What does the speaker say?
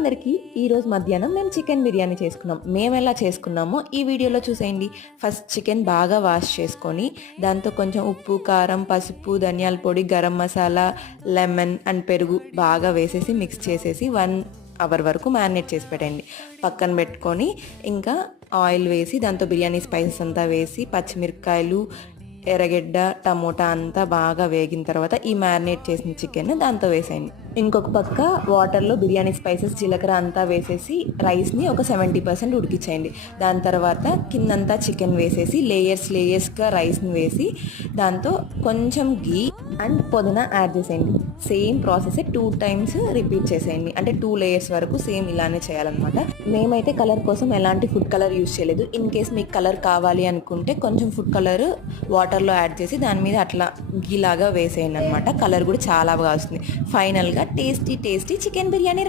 అందరికీ ఈరోజు మధ్యాహ్నం మేము చికెన్ బిర్యానీ చేసుకున్నాం. మేము ఎలా చేసుకున్నామో ఈ వీడియోలో చూసేయండి. ఫస్ట్ చికెన్ బాగా వాష్ చేసుకొని దాంతో కొంచెం ఉప్పు, కారం, పసుపు, ధనియాల పొడి, గరం మసాలా, లెమన్ అండ్ పెరుగు బాగా వేసేసి మిక్స్ చేసేసి 1 అవర్ వరకు మ్యారినేట్ చేసి పెట్టండి. పక్కన పెట్టుకొని ఇంకా ఆయిల్ వేసి దాంతో బిర్యానీ స్పైసెస్ అంతా వేసి పచ్చిమిరపకాయలు, ఎర్రగడ్డ, టమోటా అంతా బాగా వేగిన తర్వాత ఈ మ్యారినేట్ చేసిన చికెన్ దాంతో వేసేయండి. ఇంకొక పక్క వాటర్లో బిర్యానీ స్పైసెస్, జీలకర్ర అంతా వేసేసి రైస్ని ఒక 70% ఉడికించేయండి. దాని తర్వాత కిందంతా చికెన్ వేసేసి లేయర్స్గా రైస్ని వేసి దాంతో కొంచెం గీ అండ్ పుదీనా యాడ్ చేసేయండి. సేమ్ ప్రాసెస్ 2 టైమ్స్ రిపీట్ చేసేయండి. అంటే 2 లేయర్స్ వరకు సేమ్ ఇలానే చేయాలన్నమాట. మేమైతే కలర్ కోసం ఎలాంటి ఫుడ్ కలర్ యూజ్ చేయలేదు. ఇన్ కేస్ మీకు కలర్ కావాలి అనుకుంటే కొంచెం ఫుడ్ కలర్ వాటర్లో యాడ్ చేసి దాని మీద అట్లా గీలాగా వేసేయండి అనమాట. కలర్ కూడా చాలా బాగా వస్తుంది. ఫైనల్గా టేస్టీ చికెన్ బిర్యానీ రెడీ.